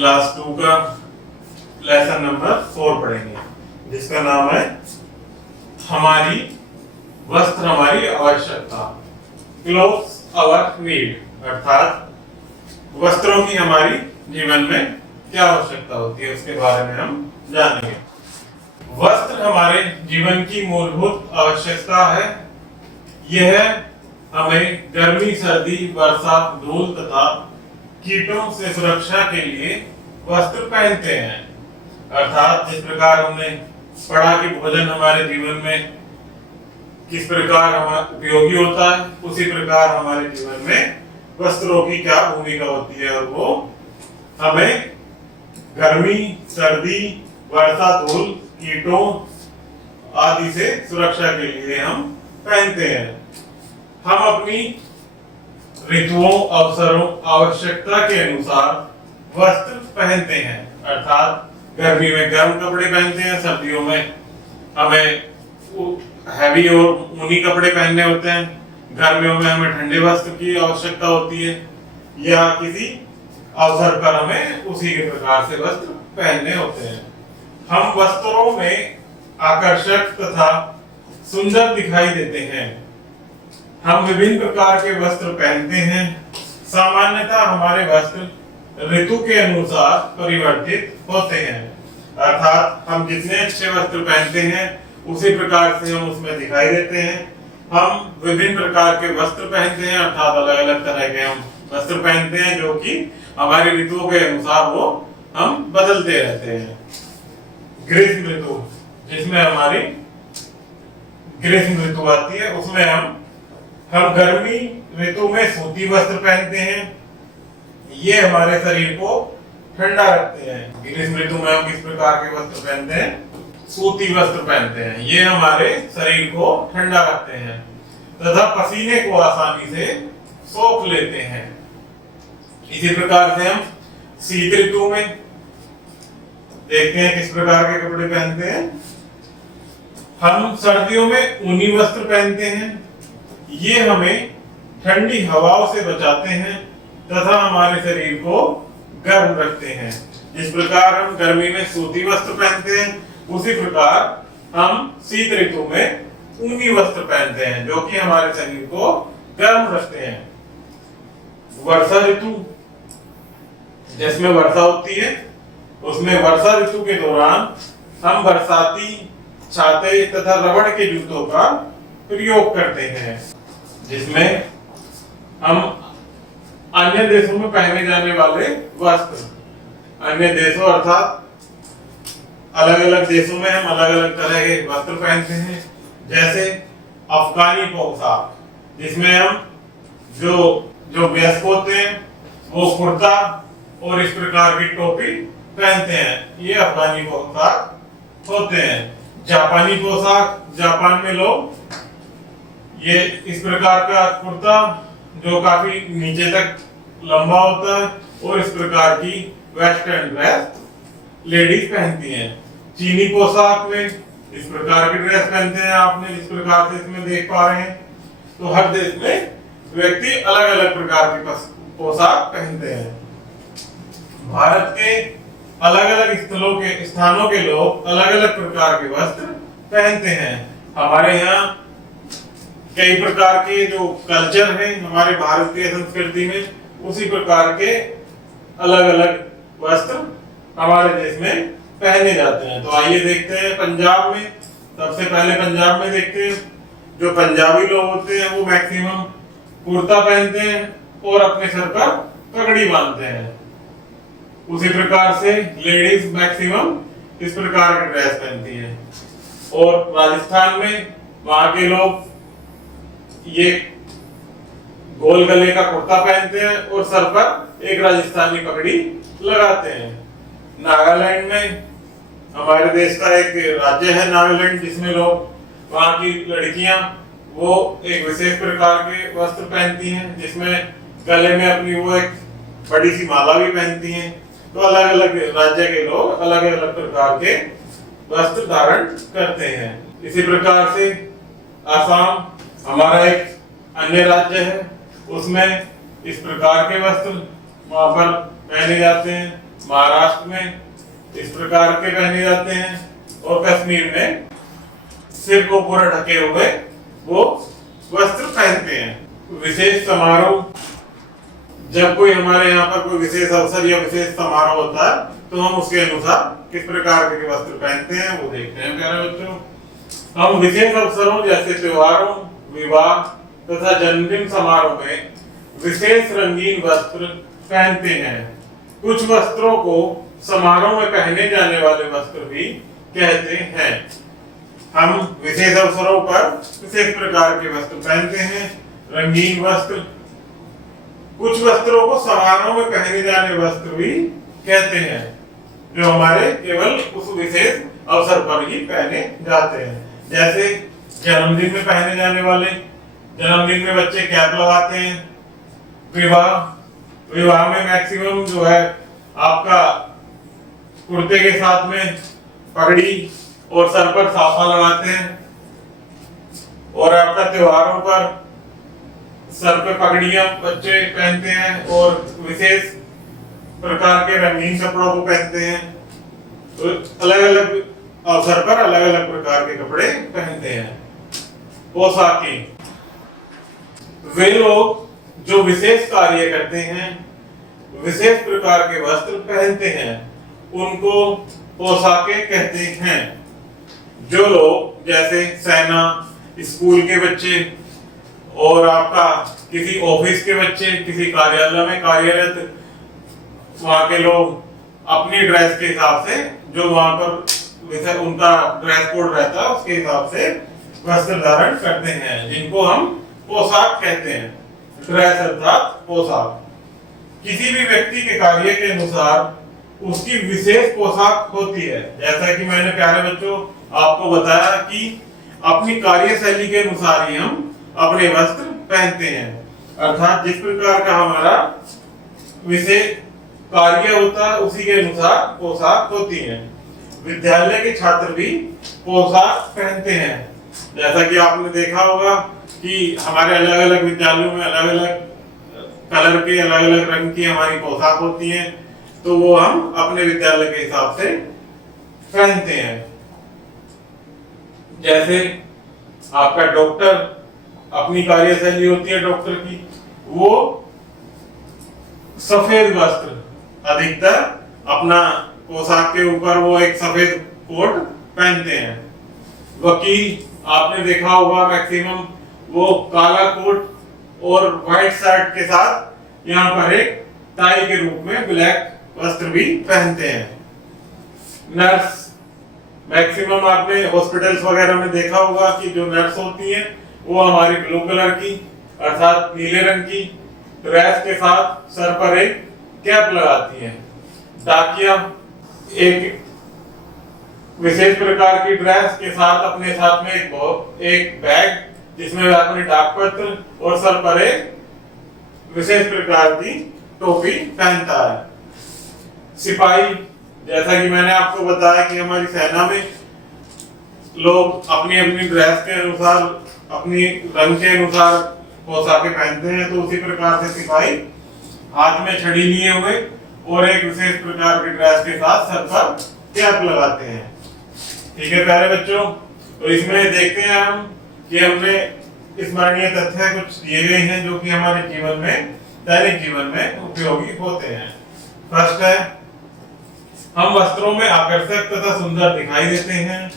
Class 2 का lesson number 4 पढ़ेंगे, जिसका नाम है हमारी वस्त्र हमारी आवश्यकता, क्लोथ्स आवर नीड। अर्थात वस्त्रों की हमारी जीवन में क्या आवश्यकता होती है उसके बारे में हम जानेंगे। वस्त्र हमारे जीवन की मूलभूत आवश्यकता है। यह हमें गर्मी, सर्दी, वर्षा, धूल तथा कीटों से सुरक्षा के लिए वस्त्र पहनते हैं। अर्थात जिस प्रकार हमने पढ़ा कि भोजन हमारे जीवन में किस प्रकार हमारा उपयोगी होता है, उसी प्रकार हमारे जीवन में वस्त्रों की क्या भूमिका होती है, और वो हमें गर्मी, सर्दी, वर्षा, धूल, कीटों आदि से सुरक्षा के लिए हम पहनते हैं। हम अपनी ऋतुओं, अवसरों, आवश्यकता के अनुसार वस्त्र पहनते हैं। अर्थात गर्मी में गर्म कपड़े पहनते हैं, सर्दियों में हमें हैवी और ऊनी कपड़े पहनने होते हैं, गर्मियों में हमें ठंडे वस्त्र की आवश्यकता होती है, या किसी अवसर पर हमें उसी के प्रकार से वस्त्र पहनने होते हैं। हम वस्त्रों में आकर्षक तथा सुंदर दिखाई देते हैं। हम विभिन्न प्रकार के वस्त्र पहनते हैं। सामान्यतः हमारे वस्त्र ऋतु के अनुसार परिवर्तित होते हैं। अर्थात हम जितने अच्छे वस्त्र पहनते हैं उसी प्रकार से हम उसमें दिखाई देते हैं। हम विभिन्न प्रकार के वस्त्र पहनते हैं, अर्थात अलग अलग तरह के हम वस्त्र पहनते हैं, जो कि हमारी ऋतुओं के अनुसार वो हम बदलते रहते हैं। ग्रीष्म ऋतु, जिसमें हमारी ग्रीष्म ऋतु आती है, उसमें हम गर्मी ऋतु में सूती वस्त्र पहनते हैं। ये हमारे शरीर को ठंडा रखते हैं। ग्रीष्म ऋतु में हम किस प्रकार के वस्त्र पहनते हैं? सूती वस्त्र पहनते हैं। ये हमारे शरीर को ठंडा रखते हैं तथा पसीने को आसानी से सोख लेते हैं। इसी प्रकार से हम शीत ऋतु में देखते हैं किस प्रकार के कपड़े पहनते हैं। हम सर्दियों में ऊनी वस्त्र पहनते हैं। ये हमें ठंडी हवाओं से बचाते हैं तथा हमारे शरीर को गर्म रखते हैं। जिस प्रकार हम गर्मी में सूती वस्त्र पहनते हैं, उसी प्रकार हम शीत ऋतु में ऊनी वस्त्र पहनते हैं, जो कि हमारे शरीर को गर्म रखते हैं। वर्षा ऋतु, जिसमें वर्षा होती है, उसमें वर्षा ऋतु के दौरान हम बरसाती छाते तथा रबड़ के जूतों का प्रयोग करते हैं, जिसमें हम अन्य देशों में पहने जाने वाले वस्त्र, अन्य देशों अर्थात अलग अलग देशों में हम अलग अलग तरह के वस्त्र पहनते हैं। जैसे अफगानी पोशाक, जिसमें हम जो वयस्क होते हैं वो कुर्ता और इस प्रकार की टोपी पहनते हैं। ये अफगानी पोशाक होते हैं। जापानी पोशाक, जापान में लोग ये इस प्रकार का कुर्ता जो काफी नीचे तक लंबा होता है और इस प्रकार की वेस्टर्न ड्रेस लेडीज पहनती हैं। चीनी पोशाक में इस प्रकार की ड्रेस पहनते हैं, आपने जिस प्रकार से इसमें देख पा रहे हैं। तो हर देश में व्यक्ति अलग अलग प्रकार की पोशाक पहनते हैं। भारत के अलग अलग स्थानों के लोग अलग अलग प्रकार के वस्त्र पहनते हैं। हमारे यहाँ कई प्रकार के जो कल्चर है हमारे भारतीय संस्कृति में, उसी प्रकार के अलग अलग वस्त्र हमारे देश में पहने जाते हैं। तो आइए देखते हैं पंजाब में। सबसे पहले पंजाब में देखते हैं, जो पंजाबी लोग होते हैं वो मैक्सिमम कुर्ता पहनते हैं और अपने सर पर पगड़ी बांधते हैं। उसी प्रकार से लेडीज मैक्सिमम इस प्रकार की ड्रेस पहनती है। और राजस्थान में वहां के लोग ये गोल गले का कुर्ता पहनते हैं और सर पर एक राजस्थानी पगड़ी लगाते हैं। नागालैंड में, हमारे देश का एक राज्य है नागालैंड, जिसमें लोग वहां की लड़कियां वो एक विशेष प्रकार के वस्त्र पहनती हैं, जिसमें गले में अपनी वो एक बड़ी सी माला भी पहनती हैं। तो अलग अलग राज्य के लोग अलग अलग प्रकार के वस्त्र धारण करते हैं। इसी प्रकार से आसाम हमारा एक अन्य राज्य है, उसमें इस प्रकार के वस्त्र वहां पर पहने जाते हैं। महाराष्ट्र में इस प्रकार के पहने जाते हैं और कश्मीर में सिर को पूरा ढके हुए वो वस्त्र पहनते हैं। विशेष समारोह, जब कोई हमारे यहाँ पर कोई विशेष अवसर या विशेष समारोह होता है तो हम उसके अनुसार किस प्रकार के वस्त्र पहनते हैं वो देखते हैं प्यारे बच्चों। हम विशेष अवसरों जैसे त्योहारों, विवाह तथा जन्मदिन समारोह में विशेष रंगीन वस्त्र पहनते हैं। कुछ वस्त्रों को समारोह में पहने जाने वाले वस्त्र भी कहते हैं। हम विशेष अवसरों पर विशेष प्रकार के वस्त्र पहनते हैं, रंगीन वस्त्र। कुछ वस्त्रों को समारोह में पहने जाने वस्त्र भी कहते हैं, जो हमारे केवल उस विशेष अवसर पर ही पहने जाते हैं। जैसे जन्मदिन में पहने जाने वाले, जन्मदिन में बच्चे कैप लगाते हैं। विवाह में मैक्सिमम जो है आपका कुर्ते के साथ में पगड़ी और सर पर साफा लगाते हैं। और आपका त्योहारों पर सर पे पगड़ियां बच्चे पहनते हैं और विशेष प्रकार के रंगीन कपड़ों को पहनते हैं। तो अलग अलग अवसर पर अलग अलग प्रकार के कपड़े पहनते हैं। पोशाकी, वे लोग जो विशेष कार्य करते हैं, विशेष प्रकार के वस्त्र पहनते हैं, उनको पोशाकें कहते हैं। जो लोग जैसे सेना, स्कूल के बच्चे और आपका किसी ऑफिस के बच्चे, किसी कार्यालय में कार्यरत, वहां के लोग अपनी ड्रेस के हिसाब से, जो वहां पर वैसे उनका ड्रेस कोड रहता है उसके हिसाब से वस्त्र धारण करते हैं, जिनको हम पोशाक कहते हैं। ड्रेस अर्थात पोशाक। किसी भी व्यक्ति के कार्य के अनुसार उसकी विशेष पोशाक होती है। जैसा कि मैंने प्यारे बच्चों आपको बताया कि अपनी कार्यशैली के अनुसार ही हम अपने वस्त्र पहनते हैं, अर्थात जिस प्रकार का हमारा विशेष कार्य होता है उसी के अनुसार पोशाक होती है। विद्यालय के छात्र भी पोशाक पहनते हैं। जैसा कि आपने देखा होगा कि हमारे अलग अलग विद्यालयों में अलग अलग कलर के, अलग अलग रंग की हमारी पोशाक होती है, तो वो हम अपने विद्यालय के हिसाब से पहनते हैं। जैसे आपका डॉक्टर, अपनी कार्यशैली होती है डॉक्टर की, वो सफेद वस्त्र अधिकतर अपना पोशाक के ऊपर वो एक सफेद कोट पहनते हैं। वकील, आपने देखा होगा मैक्सिमम वो काला कोट और व्हाइट शर्ट के साथ यहाँ पर एक टाई के रूप में ब्लैक वस्त्र भी पहनते हैं। नर्स, मैक्सिमम आपने हॉस्पिटल्स वगैरह में देखा होगा कि जो नर्स होती हैं वो हमारी ब्लू कलर की अर्थात नीले रंग की ड्रेस के साथ सर पर एक कैप लगाती हैं। डाकिया एक विशेष प्रकार की ड्रेस के साथ अपने साथ में एक बैग जिसमें वह अपने डाक पत्र और सर पर एक विशेष प्रकार की टोपी पहनता है। सिपाही, जैसा कि मैंने आपको बताया कि हमारी सेना में लोग अपनी अपनी ड्रेस के अनुसार, अपनी रंग के अनुसार पोशाकें पहनते हैं, तो उसी प्रकार से सिपाही हाथ में छड़ी लिए हुए और एक विशेष प्रकार की ड्रेस के साथ सर पर कैप लगाते हैं। ठीक है प्यारे बच्चों, तो इसमें देखते हैं हम कि हमने स्मरणीय तथ्य कुछ दिए गए हैं जो कि हमारे जीवन में, दैनिक जीवन में उपयोगी होते हैं। फर्स्ट है, हम वस्त्रों में आकर्षक तथा सुंदर दिखाई देते हैं।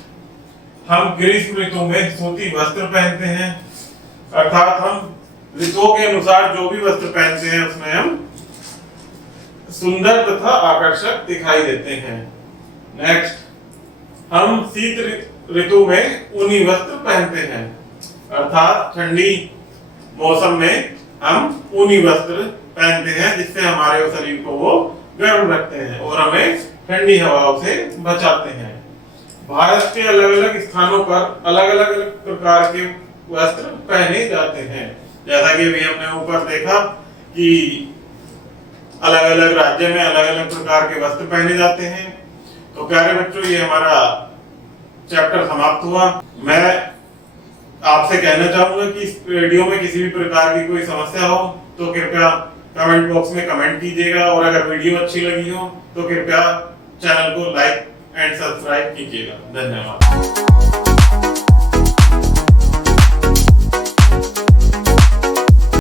हम ग्रीष्म ऋतु में सूती वस्त्र पहनते हैं, अर्थात हम ऋतुओं के अनुसार जो भी वस्त्र पहनते हैं उसमें हम सुंदर तथा आकर्षक दिखाई देते हैं। नेक्स्ट, हम शीत ऋतु में ऊनी वस्त्र पहनते हैं, अर्थात ठंडी मौसम में हम ऊनी वस्त्र पहनते हैं जिससे हमारे शरीर को वो गर्म रखते हैं और हमें ठंडी हवाओं से बचाते हैं। भारत के अलग अलग स्थानों पर अलग अलग प्रकार के वस्त्र पहने जाते हैं। जैसा कि अभी हमने ऊपर देखा कि अलग अलग राज्य में अलग अलग प्रकार के वस्त्र पहने जाते हैं। तो प्यारे बच्चों, ये हमारा चैप्टर समाप्त हुआ। मैं आपसे कहना चाहूंगा कि इस वीडियो में किसी भी प्रकार की कोई समस्या हो तो कृपया कमेंट बॉक्स में कमेंट कीजिएगा और अगर वीडियो अच्छी लगी हो तो कृपया चैनल को लाइक एंड सब्सक्राइब कीजिएगा। धन्यवाद।